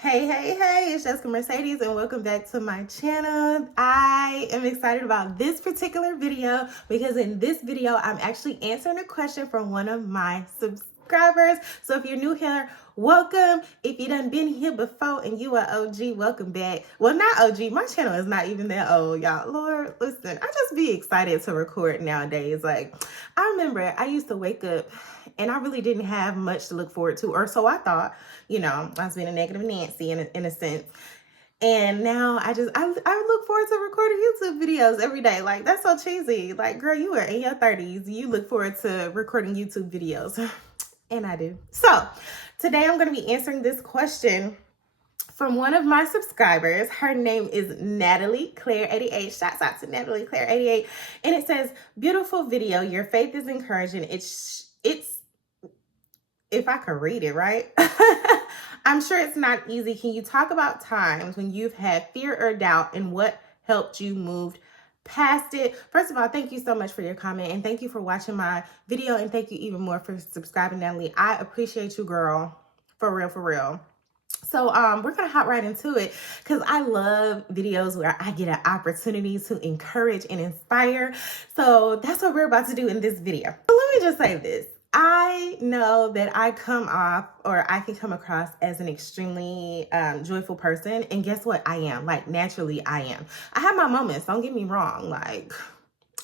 Hey, it's Jessica Mercedes and welcome back to my channel. I am excited about this particular video because in this video, I'm actually answering a question from one of my subscribers. So if you're new here, welcome. If you done been here before and you are OG, welcome back. Well, not OG, my channel is not even that old, y'all. Lord, listen, I just be excited to record nowadays. Like, I remember I used to wake up and I really didn't have much to look forward to, or so I thought. I was being a negative Nancy in a sense. And now I look forward to recording YouTube videos every day. Like, that's so cheesy. Like, girl, you are in your 30s. You look forward to recording YouTube videos. And I do. So today I'm going to be answering this question from one of my subscribers. Her name is Natalie Claire 88. Shouts out to Natalie Claire 88. And it says, beautiful video. Your faith is encouraging. It's if I could read it right. I'm sure it's not easy. Can you talk about times when you've had fear or doubt and what helped you move past it? First of all, thank you so much for your comment and thank you for watching my video and thank you even more for subscribing, Natalie. I appreciate you, girl. For real. So we're gonna hop right into it because I love videos where I get an opportunity to encourage and inspire. So that's what we're about to do in this video. So let me just say this. I know that I come across as an extremely joyful person. And guess what? I am. Like, naturally, I am. I have my moments. Don't get me wrong. Like,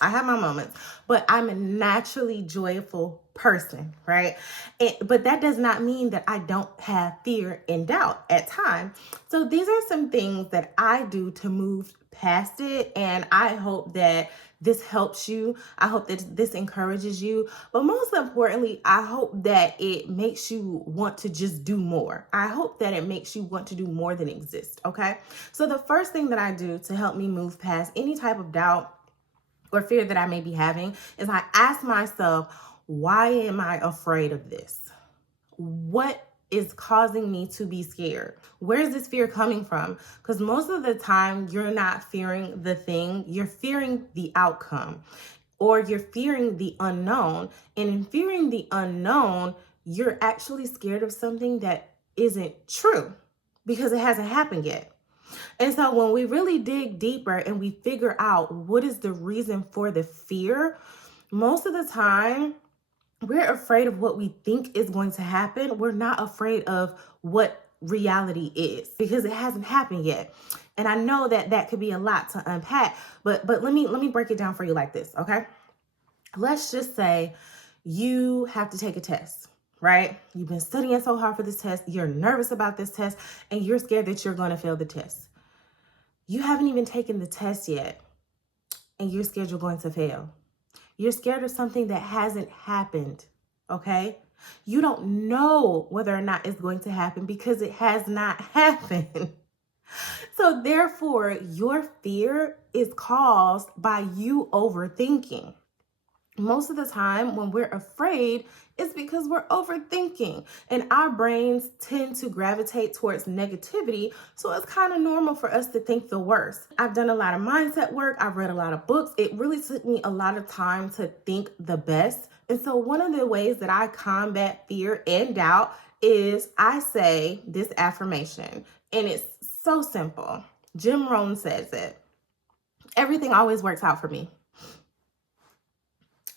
I have my moments. But I'm a naturally joyful person, right? But that does not mean that I don't have fear and doubt at times. So these are some things that I do to move past it. And I hope that this helps you. I hope that this encourages you. But most importantly, I hope that it makes you want to just do more. I hope that it makes you want to do more than exist, okay? So the first thing that I do to help me move past any type of doubt or fear that I may be having is I ask myself, why am I afraid of this? What is causing me to be scared? Where is this fear coming from? Because most of the time you're not fearing the thing, you're fearing the outcome, or you're fearing the unknown. And in fearing the unknown, you're actually scared of something that isn't true because it hasn't happened yet. And so when we really dig deeper and we figure out what is the reason for the fear, most of the time we're afraid of what we think is going to happen. We're not afraid of what reality is because it hasn't happened yet. And I know that that could be a lot to unpack, but let me break it down for you like this, okay? Let's just say you have to take a test, right? You've been studying so hard for this test. You're nervous about this test and you're scared that you're going to fail the test. You haven't even taken the test yet and you're scared you're going to fail. You're scared of something that hasn't happened, okay? You don't know whether or not it's going to happen because it has not happened. So therefore, your fear is caused by you overthinking. Most of the time when we're afraid, it's because we're overthinking and our brains tend to gravitate towards negativity. So it's kind of normal for us to think the worst. I've done a lot of mindset work. I've read a lot of books. It really took me a lot of time to think the best. And so one of the ways that I combat fear and doubt is I say this affirmation, and it's so simple. Jim Rohn says it. Everything always works out for me.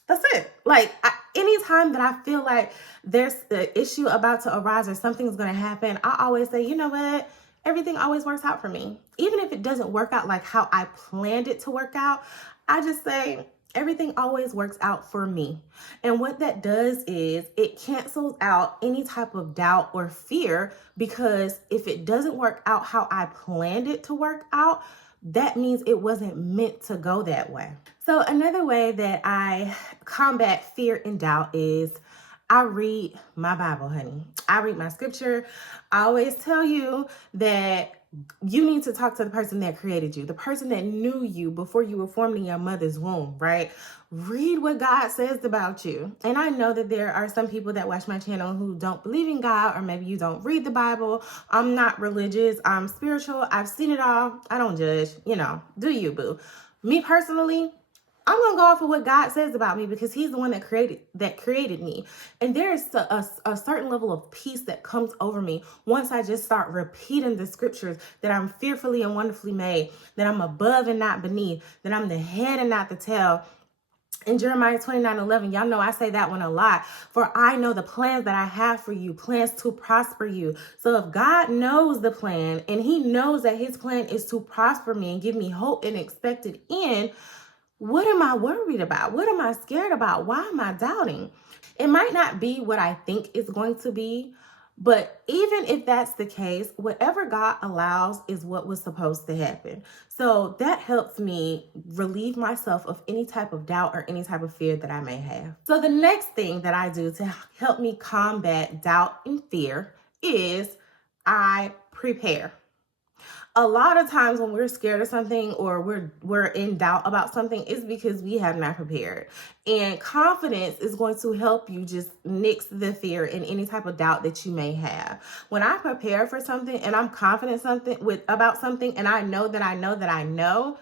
That's it. Like, anytime that I feel like there's an issue about to arise or something's going to happen, I always say, you know what? Everything always works out for me. Even if it doesn't work out like how I planned it to work out, I just say, everything always works out for me. And what that does is it cancels out any type of doubt or fear, because if it doesn't work out how I planned it to work out, that means it wasn't meant to go that way. So another way that I combat fear and doubt is I read my Bible, honey. I read my scripture. I always tell you that you need to talk to the person that created you, the person that knew you before you were formed in your mother's womb, right? Read what God says about you. And I know that there are some people that watch my channel who don't believe in God, or maybe you don't read the Bible. I'm not religious. I'm spiritual. I've seen it all. I don't judge. Do you, boo? Me personally, I'm going to go off of what God says about me because he's the one that created me. And there is a certain level of peace that comes over me once I just start repeating the scriptures that I'm fearfully and wonderfully made, that I'm above and not beneath, that I'm the head and not the tail. In Jeremiah 29:11, y'all know I say that one a lot. For I know the plans that I have for you, plans to prosper you. So if God knows the plan and he knows that his plan is to prosper me and give me hope and expected end, what am I worried about? What am I scared about? Why am I doubting? It might not be what I think it's going to be, but even if that's the case, whatever God allows is what was supposed to happen. So that helps me relieve myself of any type of doubt or any type of fear that I may have. So the next thing that I do to help me combat doubt and fear is I prepare. A lot of times when we're scared of something or we're in doubt about something, it's because we have not prepared. And confidence is going to help you just nix the fear and any type of doubt that you may have. When I prepare for something and I'm confident about something and I know that I know that I know,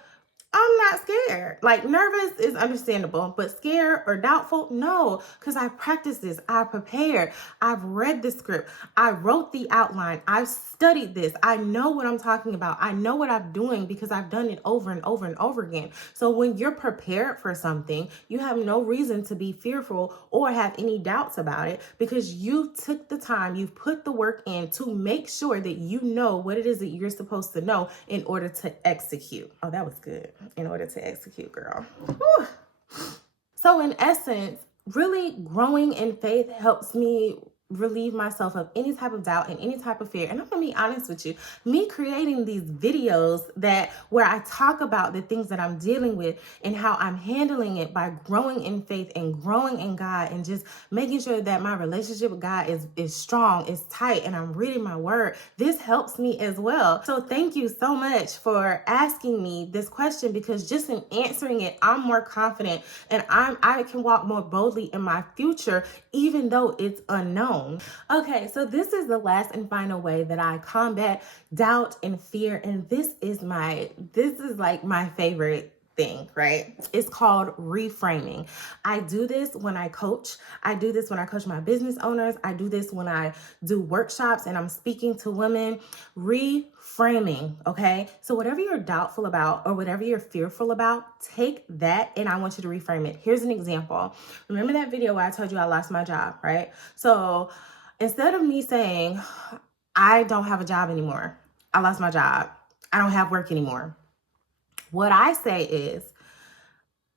I'm not scared. Like, nervous is understandable, but scared or doubtful, no, because I practiced this. I prepared. I've read the script. I wrote the outline. I've studied this. I know what I'm talking about. I know what I'm doing because I've done it over and over and over again. So when you're prepared for something, you have no reason to be fearful or have any doubts about it because you took the time, you've put the work in to make sure that you know what it is that you're supposed to know in order to execute. Oh, that was good. In order to execute, girl. Whew. So in essence, really growing in faith helps me relieve myself of any type of doubt and any type of fear. And I'm gonna be honest with you, me creating these videos where I talk about the things that I'm dealing with and how I'm handling it by growing in faith and growing in God and just making sure that my relationship with God is strong, is tight, and I'm reading my word. This helps me as well. So thank you so much for asking me this question, because just in answering it, I'm more confident and I can walk more boldly in my future, even though it's unknown. Okay, so this is the last and final way that I combat doubt and fear, and this is like my favorite thing, right? It's called reframing. I do this when I coach. I do this when I coach my business owners. I do this when I do workshops and I'm speaking to women. Reframing, okay? So whatever you're doubtful about or whatever you're fearful about, take that and I want you to reframe it. Here's an example. Remember that video where I told you I lost my job, right? So instead of me saying, I don't have a job anymore, I lost my job, I don't have work anymore, what I say is,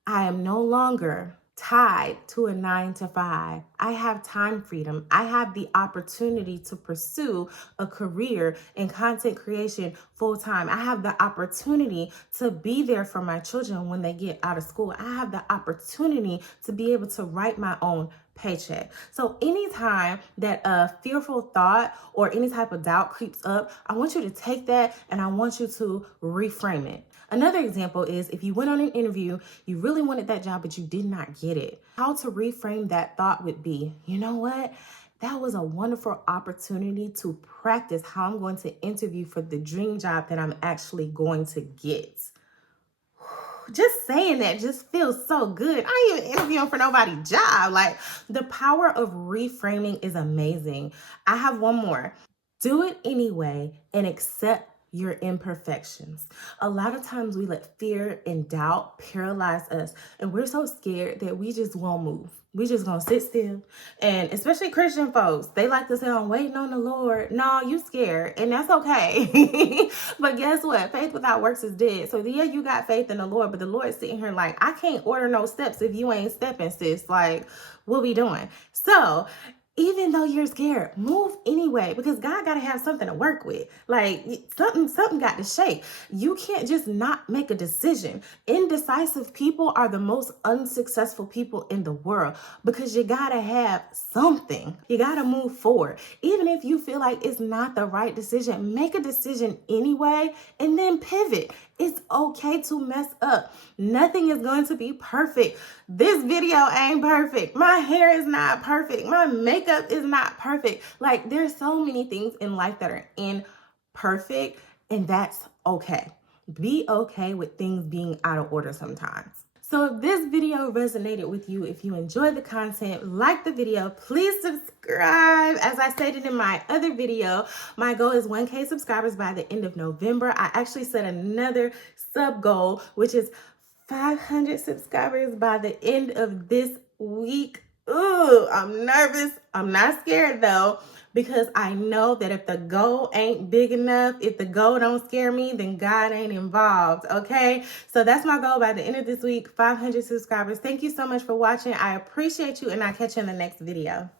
I am no longer tied to a 9-to-5. I have time freedom. I have the opportunity to pursue a career in content creation full time. I have the opportunity to be there for my children when they get out of school. I have the opportunity to be able to write my own paycheck. So anytime that a fearful thought or any type of doubt creeps up, I want you to take that and I want you to reframe it. Another example is if you went on an interview, you really wanted that job, but you did not get it. How to reframe that thought would be, you know what? That was a wonderful opportunity to practice how I'm going to interview for the dream job that I'm actually going to get. Just saying that just feels so good. I ain't even interviewing for nobody's job. Like, the power of reframing is amazing. I have one more. Do it anyway and accept your imperfections. A lot of times we let fear and doubt paralyze us, and we're so scared that we just won't move. We just gonna sit still. And especially Christian folks, they like to say, I'm waiting on the Lord. No, you scared, and that's okay. But guess what? Faith without works is dead. So yeah, you got faith in the Lord, but the Lord's sitting here like, I can't order no steps if you ain't stepping, sis. Like, what we doing? So even though you're scared, move anyway, because God got to have something to work with. Like, something got to shake. You can't just not make a decision. Indecisive people are the most unsuccessful people in the world because you got to have something. You got to move forward. Even if you feel like it's not the right decision, make a decision anyway and then pivot. It's okay to mess up. Nothing is going to be perfect. This video ain't perfect. My hair is not perfect. My makeup is not perfect. Like, there's so many things in life that are imperfect, and that's okay. Be okay with things being out of order sometimes. So if this video resonated with you, if you enjoyed the content, like the video, please subscribe. As I stated in my other video, my goal is 1K subscribers by the end of November. I actually set another sub goal, which is 500 subscribers by the end of this week. Ooh, I'm nervous. I'm not scared though, because I know that if the goal ain't big enough, if the goal don't scare me, then God ain't involved, okay? So that's my goal by the end of this week, 500 subscribers. Thank you so much for watching. I appreciate you, and I'll catch you in the next video.